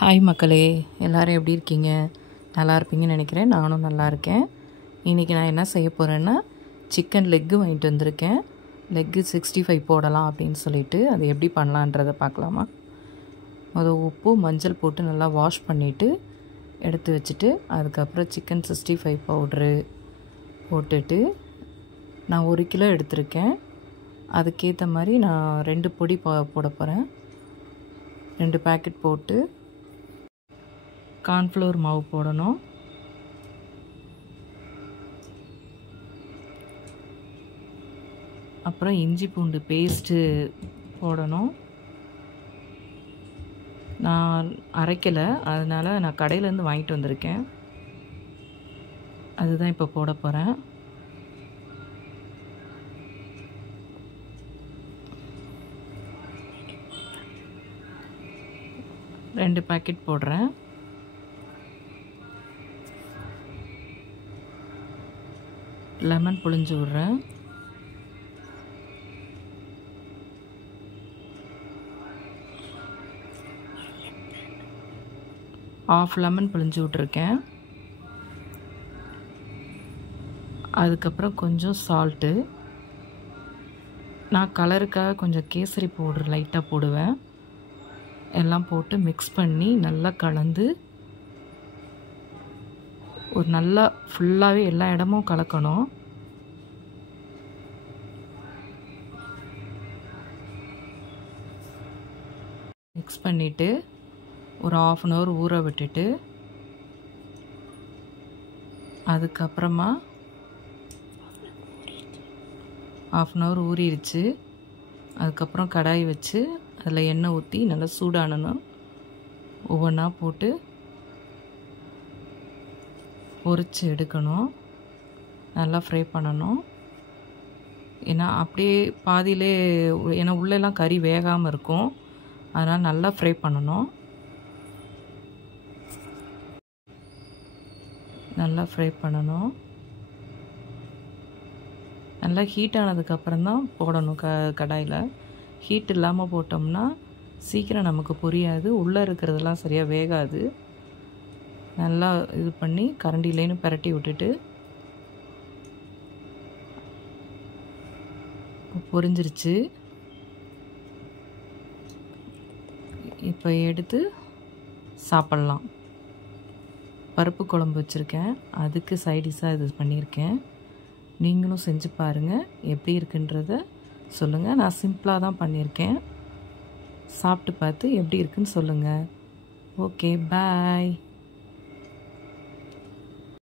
Hi மக்களே, எல்லோரும் எப்படி இருக்கீங்க? நல்லா இருப்பீங்கன்னு நினைக்கிறேன். நானும் நல்லா இருக்கேன். இன்றைக்கி நான் என்ன செய்ய போகிறேன்னா, சிக்கன் லெக்கு வாங்கிட்டு வந்திருக்கேன். லெக்கு 65 போடலாம் அப்படின்னு சொல்லிட்டு, அது எப்படி பண்ணலான்றதை பார்க்கலாமா? அது உப்பு மஞ்சள் போட்டு நல்லா வாஷ் பண்ணிவிட்டு எடுத்து வச்சுட்டு, அதுக்கப்புறம் சிக்கன் 65 பவுட்ரு போட்டுட்டு, நான் 1 கிலோ எடுத்திருக்கேன். அதுக்கேற்ற மாதிரி நான் 2 பொடி போட போகிறேன். 2 பேக்கெட் போட்டு கார்ன்ஃப்ளவர் மாவு போடணும். அப்புறம் இஞ்சி பூண்டு பேஸ்ட்டு போடணும். நான் அரைக்கலை, அதனால் நான் கடையிலேருந்து வாங்கிட்டு வந்திருக்கேன். அதுதான் இப்போ போட போகிறேன். ரெண்டு பேக்கெட் போடுறேன். லெமன் புழிஞ்சு விட்றேன். ½ லெமன் புழிஞ்சு விட்ருக்கேன். அதுக்கப்புறம் கொஞ்சம் சால்ட்டு. நான் கலருக்காக கொஞ்சம் கேசரி பவுடர் லைட்டாக போடுவேன். எல்லாம் போட்டு மிக்ஸ் பண்ணி நல்லா கலந்து ஒரு நல்லா ஃபுல்லாகவே எல்லா இடமும் கலக்கணும். மிக்ஸ் பண்ணிவிட்டு ஒரு ½ அன் ஹவர் ஊற விட்டுட்டு, அதுக்கப்புறமா ½ அன் ஹவர் ஊறிடுச்சு. அதுக்கப்புறம் கடாய் வச்சு அதில் எண்ணெய் ஊற்றி நல்லா சூடானணும். ஒவ்வொன்றா போட்டு பொரித்து எடுக்கணும். நல்லா ஃப்ரை பண்ணணும். ஏன்னா அப்படியே பாதியிலே, ஏன்னா உள்ளெல்லாம் கறி வேகாமல் இருக்கும். அதனால் நல்லா ஃப்ரை பண்ணணும். நல்லா ஃப்ரை பண்ணணும். நல்லா ஹீட் ஆனதுக்கப்புறம் தான் போடணும் கடாயில். ஹீட் இல்லாமல் போட்டோம்னா சீக்கிரம் நமக்கு புரியாது, உள்ளே இருக்கிறதெல்லாம் சரியாக வேகாது. நல்லா இது பண்ணி கரண்டிலேன்னு பரட்டி விட்டுட்டு, பொரிஞ்சிருச்சு. இப்போ எடுத்து சாப்பிட்லாம். பருப்பு குழம்பு வச்சுருக்கேன், அதுக்கு சைடிஷாக இது பண்ணியிருக்கேன். நீங்களும் செஞ்சு பாருங்கள், எப்படி இருக்குன்றத சொல்லுங்கள். நான் சிம்பிளாக தான் பண்ணியிருக்கேன். சாப்பிட்டு பார்த்து எப்படி இருக்குன்னு சொல்லுங்கள். ஓகே, பாய்.